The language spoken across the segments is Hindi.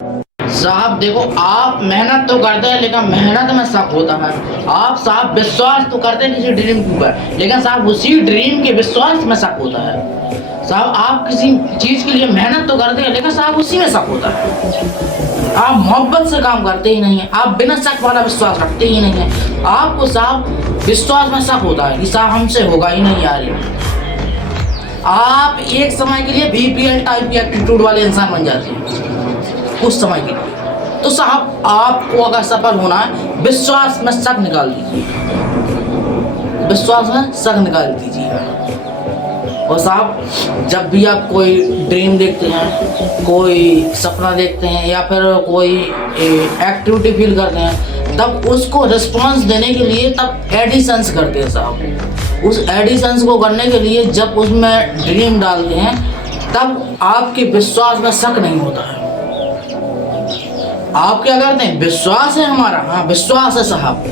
साहब देखो, आप मेहनत तो करते हैं लेकिन मेहनत में शक होता है। आप साहब विश्वास तो करते हैं किसी ड्रीम के ऊपर, लेकिन साहब उसी ड्रीम के विश्वास में शक होता है। साहब आप किसी चीज के लिए मेहनत तो करते हैं लेकिन साहब उसी में शक होता है। आप मोहब्बत से काम करते ही नहीं है, आप बिना शक वाला विश्वास रखते ही नहीं है। आपको साहब विश्वास में शक होता है कि साहब हमसे होगा ही नहीं यार। आप एक समय के लिए बीपीएल टाइप के एटीट्यूड वाले इंसान बन जाते हैं कुछ समय के लिए। तो साहब आपको अगर सफल होना है, विश्वास में शक निकाल दीजिए, विश्वास में शक निकाल दीजिए। और साहब जब भी आप कोई ड्रीम देखते हैं, कोई सपना देखते हैं या फिर कोई एक्टिविटी फील करते हैं, तब उसको रिस्पॉन्स देने के लिए तब एडिशंस करते हैं साहब। उस एडिशंस को करने के लिए जब उसमें ड्रीम डालते हैं तब आपके विश्वास में शक नहीं होता है। आप क्या करते हैं, विश्वास है हमारा, हाँ विश्वास है साहब,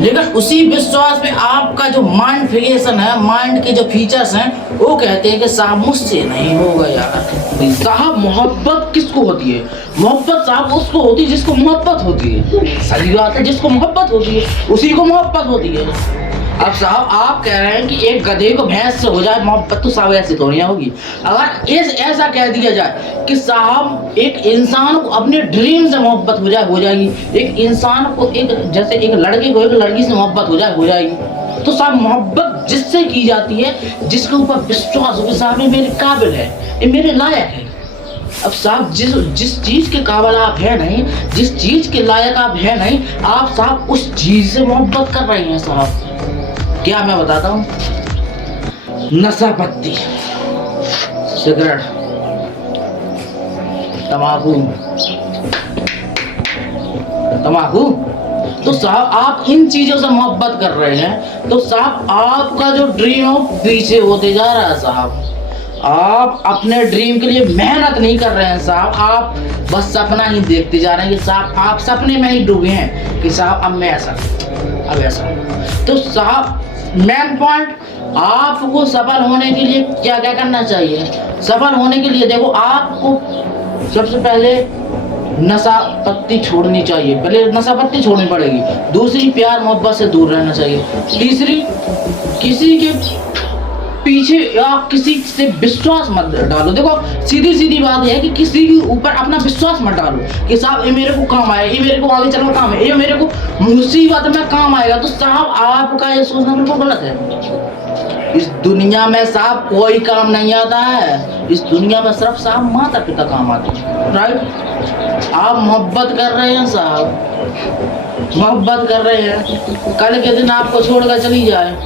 लेकिन उसी विश्वास पे आपका जो माइंड फिकेशन है, माइंड के जो फीचर्स हैं, वो कहते हैं कि साहब मुझसे नहीं होगा यार। साहब मोहब्बत किसको होती है? मोहब्बत साहब उसको होती है जिसको मोहब्बत होती है। सही बात है, जिसको मोहब्बत होती है उसी को मोहब्बत होती है। अब साहब आप कह रहे हैं कि एक गधे को भैंस से हो जाए मोहब्बत, तो साहब ऐसी थोड़ी होगी। अगर ऐसा कह दिया जाए कि साहब एक इंसान को अपने ड्रीम से मोहब्बत हो जाएगी, एक इंसान को जैसे एक लड़के को एक लड़की से मोहब्बत हो जाएगी, तो साहब मोहब्बत जिससे की जाती है जिसके ऊपर विश्वास हो कि साहब ये मेरे काबिल है, ये मेरे लायक है। अब साहब जिस चीज के काबिल आप है नहीं, जिस चीज के लायक आप है नहीं, आप साहब उस चीज से मोहब्बत कर रहे हैं साहब। क्या मैं बताता हूँ, नशा पत्ती, सिगरेट, तंबाकू, तो साहब आप इन चीजों से मोहब्बत कर रहे हैं, तो साहब आपका जो ड्रीम हो पीछे होते जा रहा है साहब। आप अपने ड्रीम के लिए मेहनत नहीं कर रहे हैं साहब, आप बस सपना ही देखते जा रहे हैं कि साहब आप सपने में ही डूबे हैं कि साहब अब मैं ऐसा, अब ऐसा। तो साहब मेन पॉइंट, आपको सफल होने के लिए क्या क्या करना चाहिए? सफल होने के लिए देखो, आपको सबसे पहले नशा पत्ती छोड़नी चाहिए, पहले नशा पत्ती छोड़नी पड़ेगी। दूसरी, प्यार मोहब्बत से दूर रहना चाहिए। तीसरी, किसी के पीछे या किसी से विश्वास मत डालो। देखो सीधी बात यह है कि किसी के ऊपर अपना विश्वास मत डालो कि साहब ये मेरे को काम आएगा, ये मेरे को आगे चलना काम है, ये मेरे को मुसीबत में काम आएगा। तो साहब आपका ये सोचना बिल्कुल गलत है। इस दुनिया में साहब कोई काम नहीं आता है, इस दुनिया में सिर्फ साहब माता पिता काम आते हैं, राइट? आप मोहब्बत कर रहे हैं साहब, मोहब्बत कर रहे हैं, कल के दिन आपको छोड़कर चली जाए,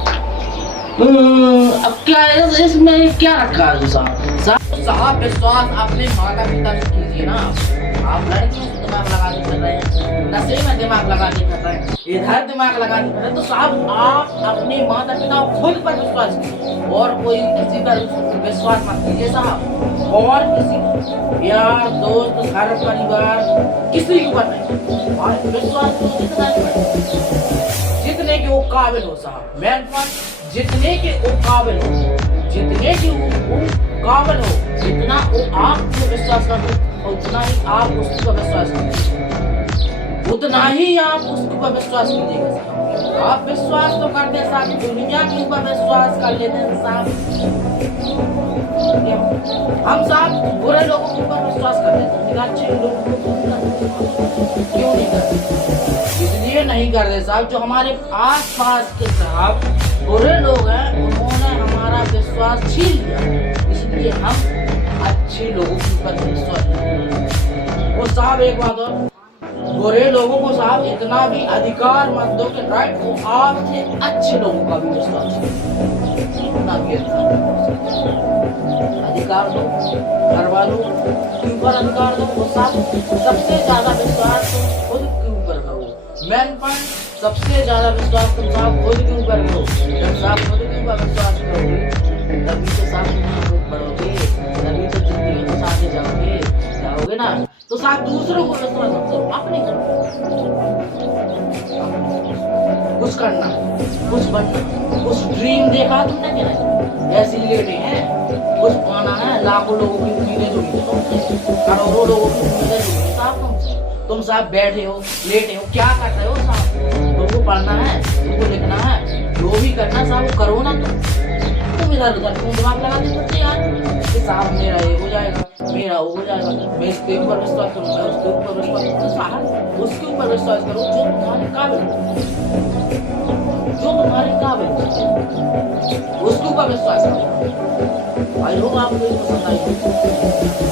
अब क्या इसमें क्या रखा है साहब? विश्वास अपने माता पिता से कीजिए ना। आप लड़कियों से दिमाग लगा के कर रहे हैं, नशे में दिमाग लगा के कर रहे हैं, इधर दिमाग लगा के कर रहे हैं, तो साहब आप अपने माता पिता खुद पर विश्वास कीजिए और कोई किसी पर विश्वास मत कीजिए साहब। और किसी यार दोस्त घर परिवार किसी के ऊपर नहीं, और विश्वास जितने के वो काबिल हो साहब। मेन पॉइंट, जितने के वो काबिल हो, जितने के वो काबिल हो, जितना वो आप विश्वास करते हो उतना ही आप उसके पर विश्वास कीजिए, उतना ही आप उसके पर विश्वास कीजिएगा। आप विश्वास तो करते हैं साहब, दुनिया के ऊपर विश्वास कर लेते हैं साहब। हम साहब बुरे लोगों के ऊपर विश्वास कर लेते हैं, अच्छे लोगों को क्यों नहीं करते? इसलिए नहीं करते साहब, जो हमारे आस पास के साहब बुरे लोग हैं उन्होंने हमारा विश्वास छीन लिया, इसलिए हम अच्छे लोगों के ऊपर विश्वास नहीं। और साहब एक बात और, बुरे लोगों को साहब इतना भी अधिकार मत दो कि राइट वो आपसे अच्छे लोगों का भी विश्वास ना अधिकार दो, घर वालों के ऊपर अधिकार दो। वो सबसे ज्यादा विश्वास तुम खुद के ऊपर करो। मेन पॉइंट, सबसे ज्यादा विश्वास तुम साहब खुद के ऊपर करो। जब साहब खुद के ऊपर विश्वास करोगे तभी तो साहब तुम बढ़ोगे, तभी तो जिंदगी में साथ जाओगे ना। तो साहब दूसरों को विश्वास मत करो, अपने करो। कुछ करना, कुछ बनना, कुछ ड्रीम देखा तुमने क्या नहीं? ऐसी लेडी है कुछ पाना है, लाखों लोगों की उम्मीदें जुड़ी है तुमसे, करोड़ों लोगों की उम्मीदें जुड़ी है साहब तुमसे। तुम साहब बैठे हो, लेटे हो, क्या कर रहे हो साहब? तुमको पढ़ना है, तुमको लिखना है, जो भी करना साहब वो करो ना। तुम इधर उधर क्यों दिमाग लगाते फिरते यार कि साहब मेरा ये हो जाएगा, मेरा वो हो जाएगा, मैं इसके ऊपर विश्वास करूंगा, उसके ऊपर विश्वास करूंगा। साहब उसके ऊपर विश्वास करो जो तुम्हारे काबिल हो, जो तुम्हारे काबिल हो, उसके ऊपर विश्वास करो। आई होप आपको ये पसंद आई हो।